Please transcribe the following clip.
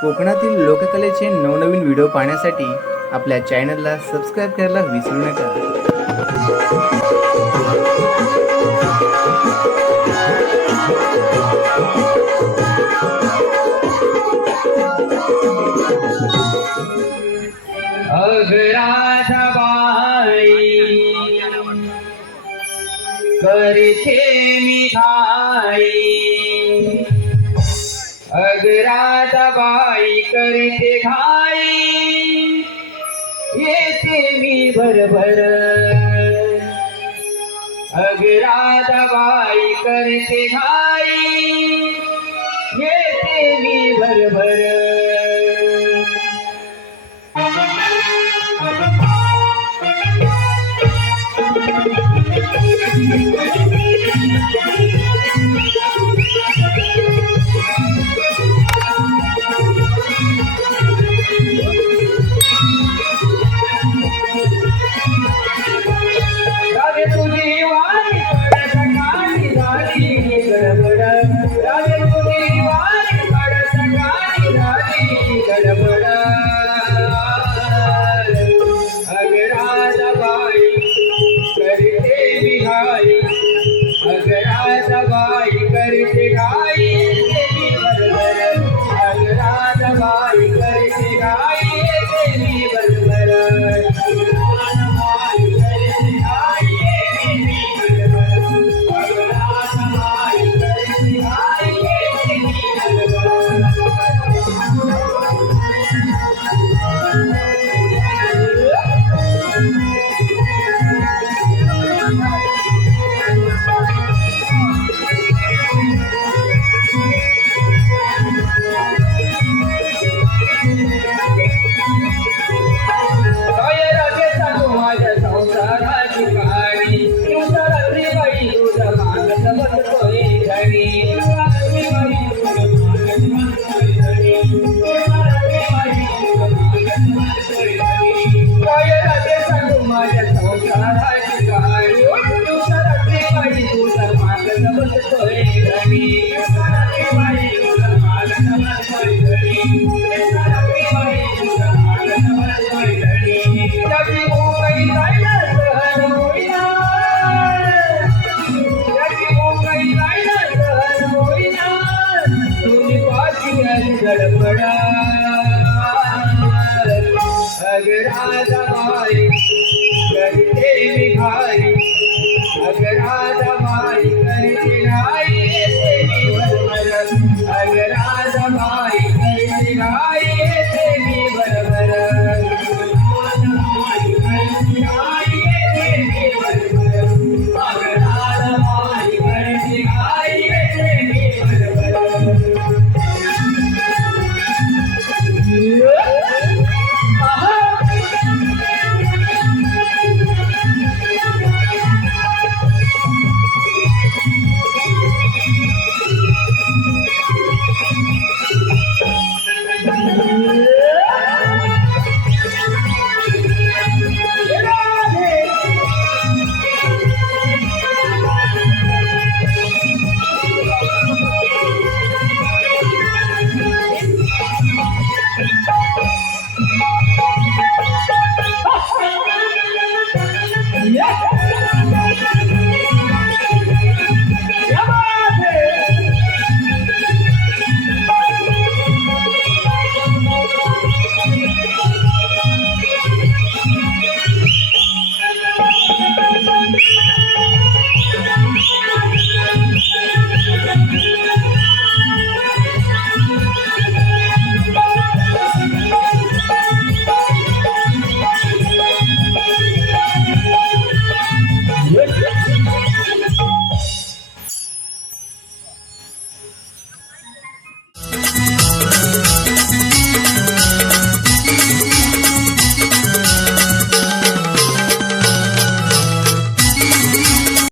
कोकणातील लोककलेचे नवनवीन व्हिडिओ पाहण्यासाठी आपल्या चॅनलला सबस्क्राईब करायला विसरू नका। करते मी घाई, अगराधाबाई करते घाई, येते मी भरभर। अगराधाबाई करते घाई, येते मी भरभर। राजे तुझी वारी पडत गाणी झाली गडबड, राजे तुझी वारी पडत गाणी झाली गडबड। अगराधाबाई करते मी घाई, अगराधाबाई करते घाई, येते मी भरभर। अगराधाबाई करते घाई, येते मी भरभर। गडबडा अगराधाबाई करते मी घाई, अगराधाबाई